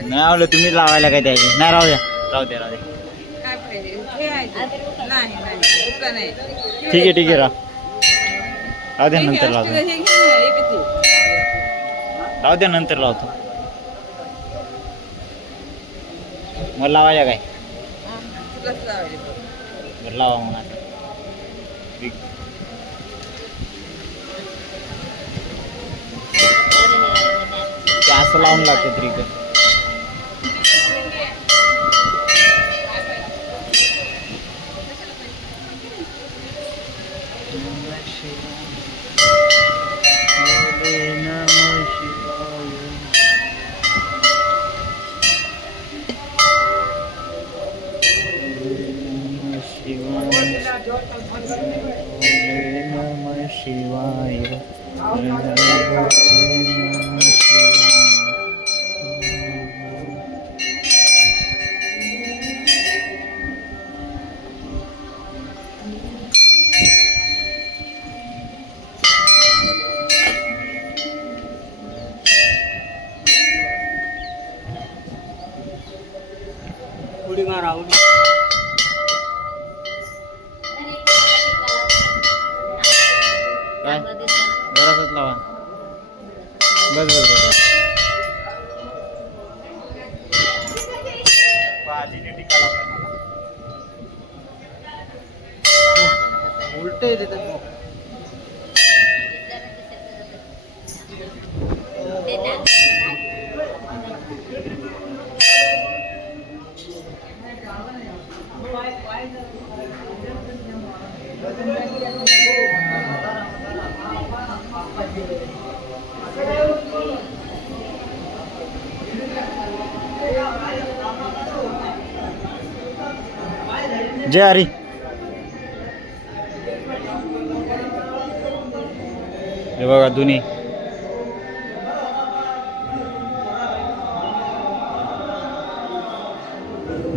नाही आवलं तुम्ही लावायला काय द्यायचे नाही राहू द्या राहू द्या राहू द्या ठीक आहे राहू द्या नंतर लावतो राहू द्या नंतर लावतो मग लावायला काय बरं लावा मग आता असं लावून लागते तरी शिवाय उडी मारा उडी काय जरासच लावा बस बस बस भाजीने टिक्का लावला उलटे येते जय हरी हे बघा दोन्ही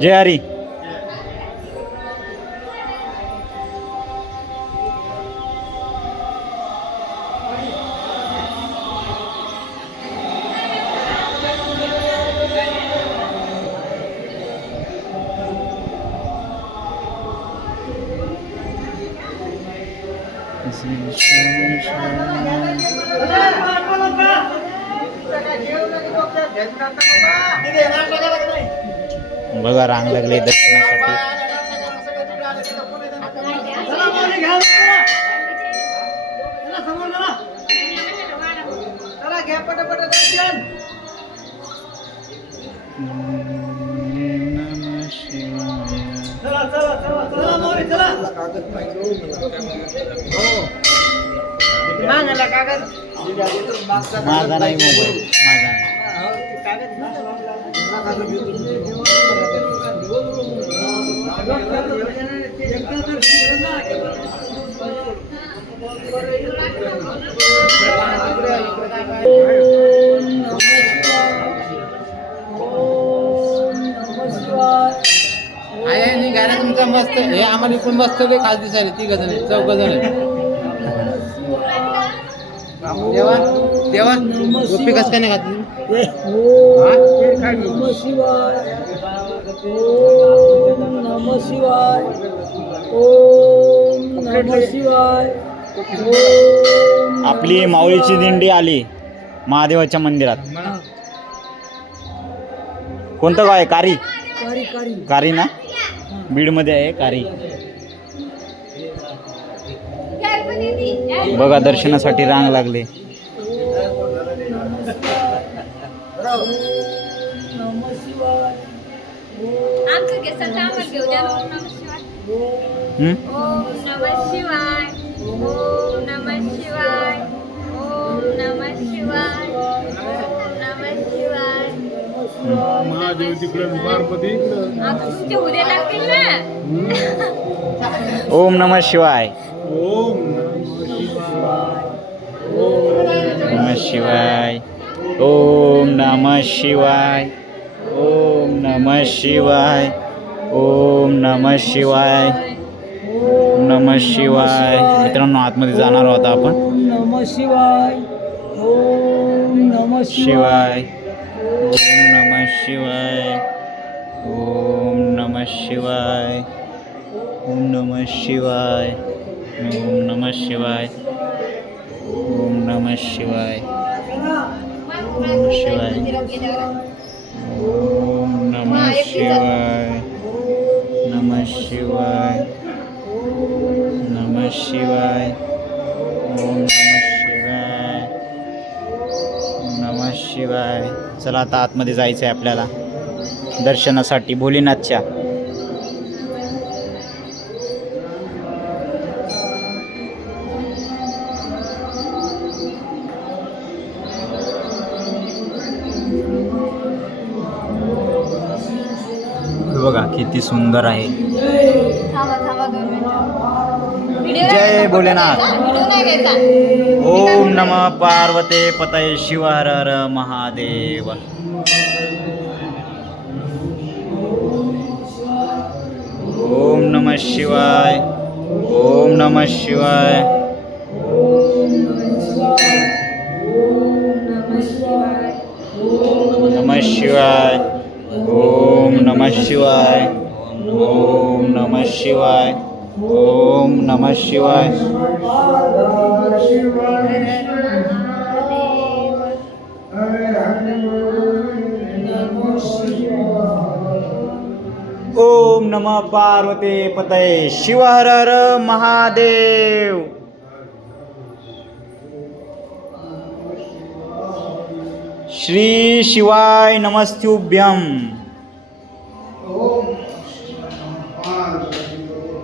जय हरी बघा रांग लागली दर्शनासाठी माझा नाही मोबाईल माझा आहे गाड्या तुमचा मस्त हे आम्हाला पण मस्त खास दिसायला 3 जण 4 जण देवा देवा गोपी कस काय नाही खात ओम नमः शिवाय. ओम नमः शिवाय. ओम आपली माऊलीची दिंडी आली महादेवाच्या मंदिरात. हा, कोणतं गाव आहे? कारी. कारी कारी. कारी ना, बीडमध्ये आहे कारी. बघा दर्शनासाठी रांग लागली. नमः शिवाय. आमचं केसर आम्हाला घेऊ द्या. ओम नमः शिवाय. हम्म? ओम नमः शिवाय. ओम नमः शिवाय. ओम नमः शिवाय. ओम नमः शिवाय. महादेव तिकडं पार्वती इकडं. आता तुमचे उद्या लागतील ना. ओम नमः शिवाय. ओम नमः शिवाय. ओम नमः शिवाय. ओम नमः शिवाय. ओम नमः शिवाय. नमः शिवाय. मित्रांनो आतमध्ये जाणार आहोत आपण. ओम नमः शिवाय. ओम नमः शिवाय. शिवाय. ओम नमः शिवाय. ओम नमः शिवाय. ओम नमः शिवाय. ओम नमः शिवाय. ओम नमः शिवाय. ओम नमः शिवाय. नमः शिवाय. नमः शिवाय. ओम नमः शिवाय. नमः शिवाय. चला आता आतमध्ये जायचं आहे आपल्याला दर्शनासाठी भोलेनाथच्या. बघा किती सुंदर आहे. थांबा थांबा 2 मिनिटं. व्हिडिओ जय भोलेनाथ. व्हिडिओ नाही घ्यायचा. ओम नमः पार्वते पतये शिव हर हर महादेव. ओम नमः शिवाय. ओम नमः शिवाय. नमः शिवाय. ओम नमः शिवाय. ओम नमः शिवाय. ओम नमः शिवाय. ओम नमः पार्वते पतये शिव हर हर महादेव. श्री शिवाय नमस्तुभ्यं.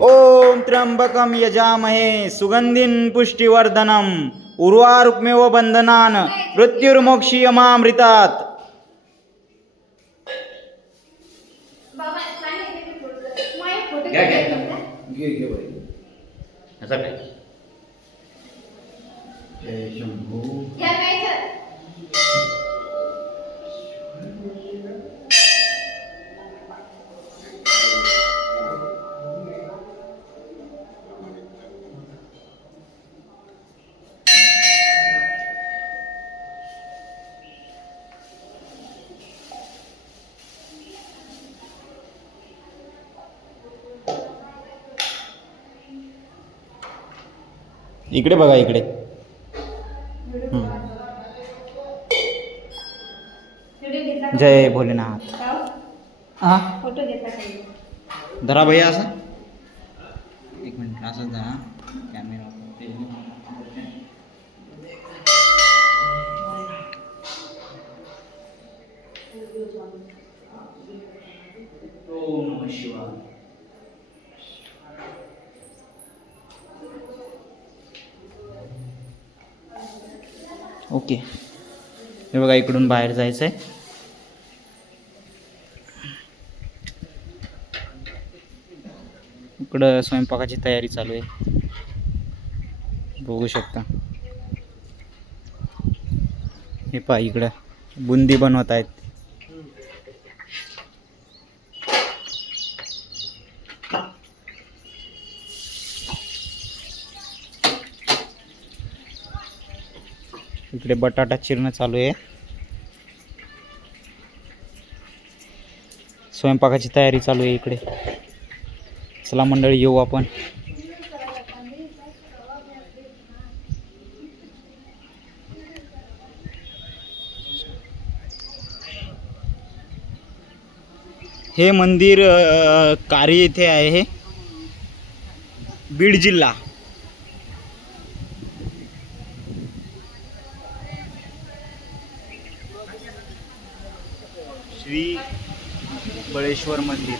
ओम त्र्यंबकं यजामहे सुगंधिं पुष्टिवर्धनम् उर्वारुकमेव बंधनान् मृत्युर्मोक्षीयमामृतात्. बाबा सांगितलं की माझे फोटो घ्या. घ्या घ्यायचं. इकडे बघा इकडे. व्हिडिओ घेतला. जय भोलेनाथ. हा फोटो घेतला का? धरा भैया असं. एक मिनिट असं धरा कॅमेरा. ओम नमः शिवाय. ओके हे बघा इकडून बाहेर जायचं आहे. इकडं स्वयंपाकाची तयारी चालू आहे बघू शकता. हे पहा इकडं बुंदी बनवत आहेत. इकडे बटाटा चिरणं चालू आहे. स्वयंपाकाची तयारी चालू आहे इकडे. चला मंडळी येऊ आपण. हे मंदिर कारी येथे आहे. हे बीड जिल्हा. श्री बळेश्वर मंदिर.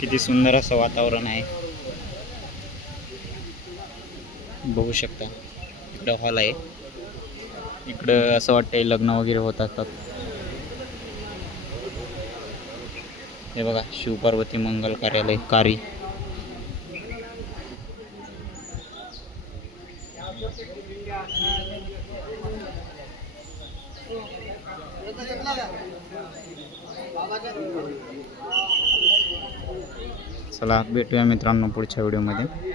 किती सुंदर असं वातावरण आहे, बघू शकता. इकडं हॉल आहे. इकडं असं वाटतंय लग्न वगैरे होत असतात. हे बघा शिवपार्वती मंगल कार्यालय कारी. चला भेटूया मित्रांनो पुढच्या व्हिडिओमध्ये.